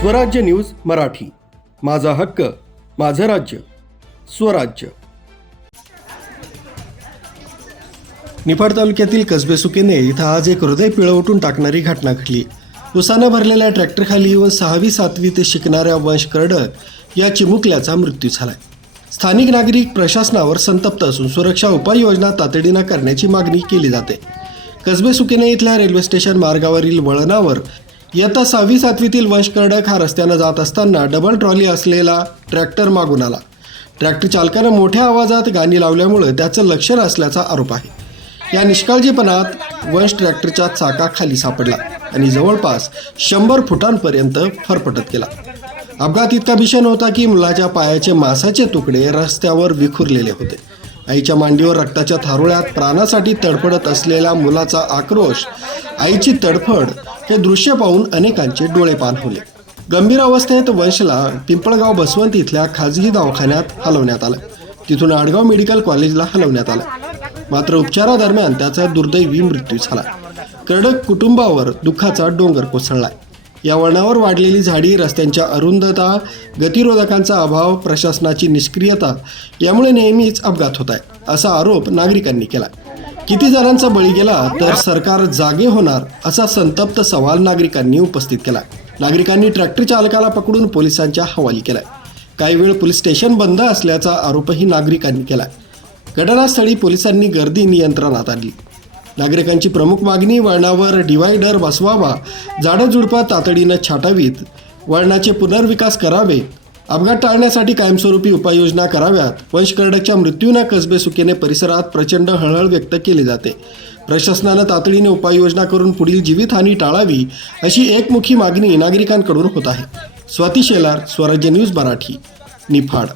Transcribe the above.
स्वराज्य न्यूज मराठी. माझा हक्क माझं राज्य स्वराज्य. निफाड तालुक्यातील कसबे सुकेने इथं आज एक हृदय पिळवटून टाकणारी घटना घडली. उसानं भरलेल्या ट्रॅक्टरखाली येऊन सहावी सातवी ते शिकणाऱ्या वंश कर्डक या चिमुकल्याचा मृत्यू झालाय. स्थानिक नागरिक प्रशासनावर संतप्त असून सुरक्षा उपाययोजना तातडीनं करण्याची मागणी केली जाते. कसबे सुकेने इथल्या रेल्वे स्टेशन मार्गावरील वळणावर इयत्ता सहावी सातवीतील वंश कर्डक हा रस्त्यानं जात असताना डबल ट्रॉली असलेला ट्रॅक्टर मागून आला. ट्रॅक्टर चालकानं मोठ्या आवाजात गाणी लावल्यामुळं त्याचं लक्ष असल्याचा आरोप आहे. या निष्काळजीपणात वंश ट्रॅक्टरच्या चाकाखाली सापडला आणि जवळपास शंभर फुटांपर्यंत फरफटत गेला. अपघात इतका भीषण होता की मुलाच्या पायाचे मासाचे तुकडे रस्त्यावर विखुरलेले होते. आईच्या मांडीवर रक्ताच्या थारोळ्यात प्राणासाठी तडफडत असलेल्या मुलाचा आक्रोश आईची तडफड हे दृश्य पाहून अनेकांचे डोळे पान होले गंभीर अवस्थेत वंशला पिंपळगाव बसवंत इथल्या खाजगी दवाखान्यात हलवण्यात आलं. तिथून आडगाव मेडिकल कॉलेजला हलवण्यात आलं. मात्र उपचारादरम्यान त्याचा दुर्दैवी मृत्यू झाला. कर्डक कुटुंबावर दुःखाचा डोंगर कोसळला. या वळणावर वाढलेली झाडी रस्त्यांच्या अरुंदता गतिरोधकांचा अभाव प्रशासनाची निष्क्रियता यामुळे नेहमीच अपघात होत आहे असा आरोप नागरिकांनी केला. किती जणांचा बळी गेला तर सरकार जागे होणार असा संतप्त सवाल नागरिकांनी उपस्थित केला. नागरिकांनी ट्रॅक्टर चालकाला पकडून पोलिसांच्या हवाली केलाय. काही वेळ पोलीस स्टेशन बंद असल्याचा आरोपही नागरिकांनी केला घटनास्थळी पोलिसांनी गर्दी नियंत्रणात आणली. नागरिकांची प्रमुख मागणी वळणावर डिवायडर बसवावा झाडं तातडीनं छाटावीत वळणाचे पुनर्विकास करावे अपघात टाळण्यासाठी कायमस्वरूपी उपाययोजना कराव्यात. वंशकर्डकच्या मृत्यूनं कसबे सुकेने परिसरात प्रचंड हळहळ व्यक्त केली जाते. प्रशासनानं तातडीने उपाययोजना करून पुढील जीवितहानी टाळावी अशी एकमुखी मागणी नागरिकांकडून होत आहे. स्वाती शेलार स्वराज्य न्यूज मराठी निफाड.